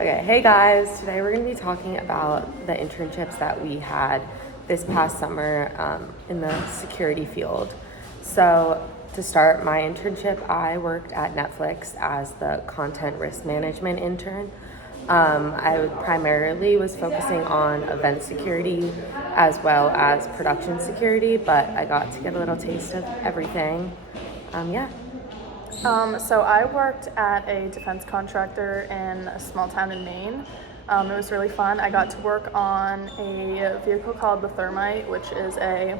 Okay, hey guys, today we're going to be talking about the internships that we had this past summer in the security field. So to start my internship, I worked at Netflix as the content risk management intern. I primarily was focusing on event security as well as production security, but I got to get a little taste of everything. Yeah. So I worked at a defense contractor in a small town in Maine. It was really fun. I got to work on a vehicle called the Thermite, which is a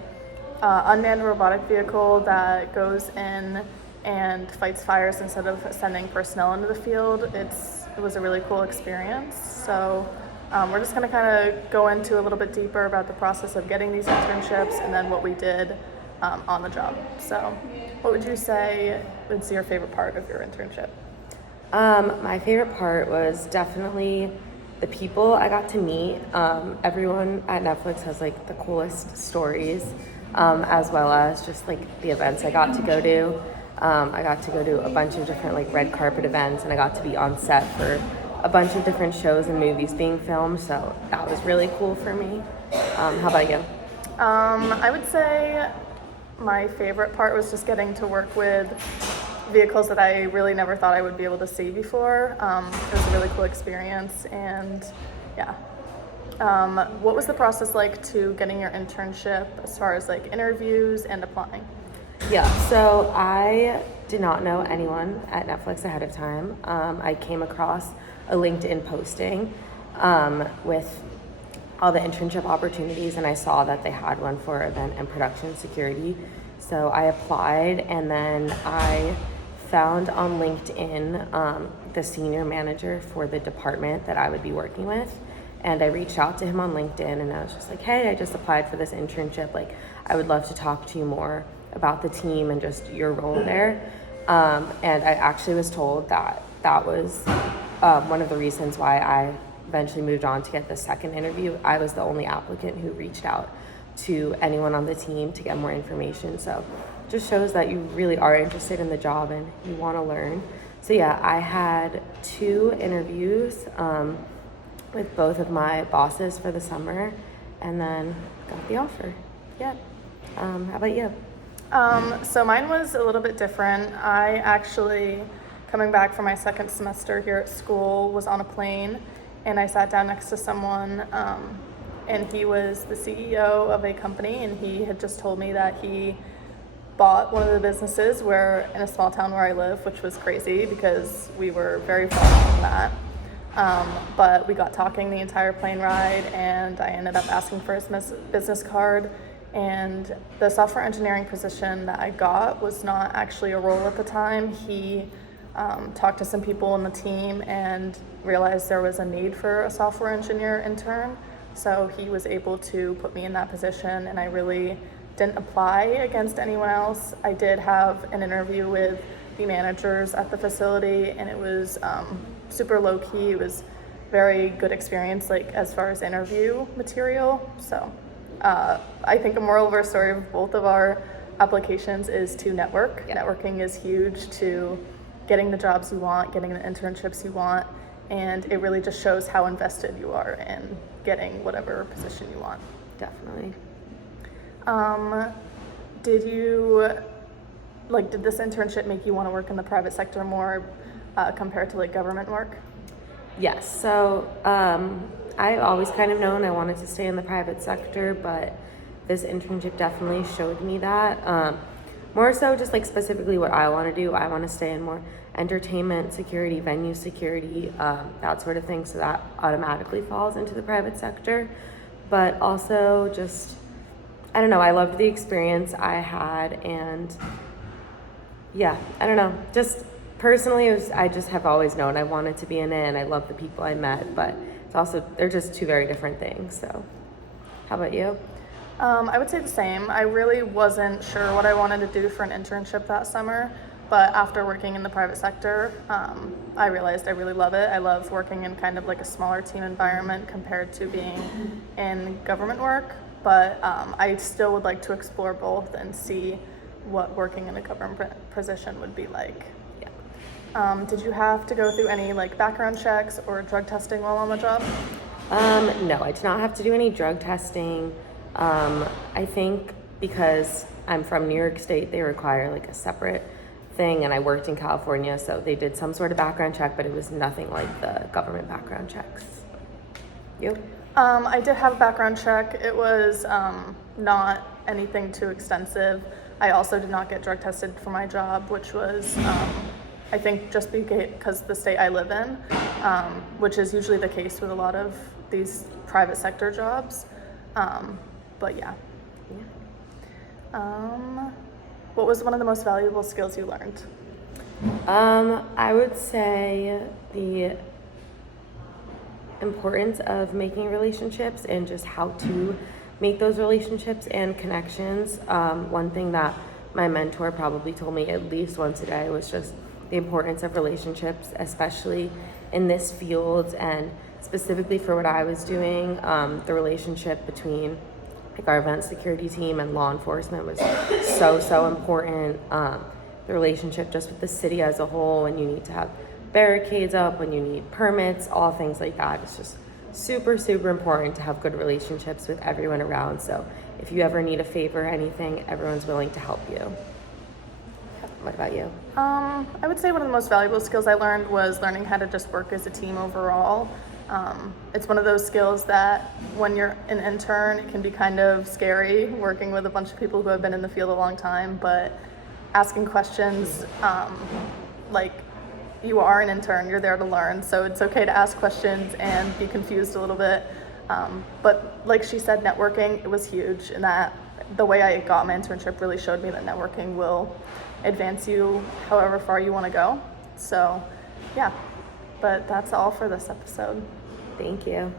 unmanned robotic vehicle that goes in and fights fires instead of sending personnel into the field. It was a really cool experience. So we're just going to kind of go into a little bit deeper about the process of getting these internships and then what we did on the job. So what would you say was your favorite part of your internship? My favorite part was definitely the people I got to meet. Everyone at Netflix has like the coolest stories, as well as just like the events I got to go to. I got to go to a bunch of different like red carpet events, and I got to be on set for a bunch of different shows and movies being filmed. So that was really cool for me. How about you? I would say my favorite part was just getting to work with vehicles that I really never thought I would be able to see before. It was a really cool experience, and yeah. What was the process like to getting your internship as far as like interviews and applying? Yeah, so I did not know anyone at Netflix ahead of time. I came across a LinkedIn posting with all the internship opportunities, and I saw that they had one for event and production security. So I applied, and then I found on LinkedIn the senior manager for the department that I would be working with. And I reached out to him on LinkedIn, and I was just like, hey, I just applied for this internship. Like, I would love to talk to you more about the team and just your role there. And I actually was told that that was one of the reasons why I eventually moved on to get the second interview. I was the only applicant who reached out to anyone on the team to get more information. So it just shows that you really are interested in the job and you want to learn. So yeah, I had 2 interviews with both of my bosses for the summer, and then got the offer. Yeah. How about you? So mine was a little bit different. I actually, coming back from my second semester here at school, was on a plane, and I sat down next to someone, and he was the CEO of a company, and he had just told me that he bought one of the businesses where in a small town where I live, which was crazy because we were very far from that. But we got talking the entire plane ride, and I ended up asking for his business card. And the software engineering position that I got was not actually a role at the time. He talked to some people on the team and realized there was a need for a software engineer intern. So he was able to put me in that position, and I really didn't apply against anyone else. I did have an interview with the managers at the facility, and it was super low key. It was very good experience, like as far as interview material. So I think a moral of our story of both of our applications is to network. Yeah. Networking is huge to getting the jobs you want, getting the internships you want, and it really just shows how invested you are in getting whatever position you want. Definitely. Did this internship make you want to work in the private sector more compared to like government work? Yes. So I've always kind of known I wanted to stay in the private sector, but this internship definitely showed me that. More so just like specifically what I want to do. I want to stay in more entertainment security, venue security, that sort of thing. So that automatically falls into the private sector. But also just, I don't know, I loved the experience I had, and yeah, I don't know, just personally, I just have always known I wanted to be in it, and I love the people I met, but it's also, they're just 2 very different things. So how about you? I would say the same. I really wasn't sure what I wanted to do for an internship that summer, but after working in the private sector, I realized I really love it. I love working in kind of like a smaller team environment compared to being in government work, but I still would like to explore both and see what working in a government position would be like. Yeah. Did you have to go through any like background checks or drug testing while on the job? No, I did not have to do any drug testing. I think because I'm from New York State, they require like a separate thing, and I worked in California, so they did some sort of background check, but it was nothing like the government background checks. You? I did have a background check. It was not anything too extensive. I also did not get drug tested for my job, which was, I think, just because the state I live in, which is usually the case with a lot of these private sector jobs. But yeah. What was one of the most valuable skills you learned? I would say the importance of making relationships and just how to make those relationships and connections. One thing that my mentor probably told me at least once a day was just the importance of relationships, especially in this field and specifically for what I was doing. The relationship between like our event security team and law enforcement was so important. The relationship just with the city as a whole, when you need to have barricades up, when you need permits, all things like that. It's just super important to have good relationships with everyone around. So if you ever need a favor or anything, everyone's willing to help you. What about you? I would say one of the most valuable skills I learned was learning how to just work as a team overall. It's one of those skills that when you're an intern, it can be kind of scary working with a bunch of people who have been in the field a long time, but asking questions, like you are an intern, you're there to learn, so it's okay to ask questions and be confused a little bit. But like she said, networking, it was huge, and that the way I got my internship really showed me that networking will advance you however far you want to go. So yeah, but that's all for this episode. Thank you.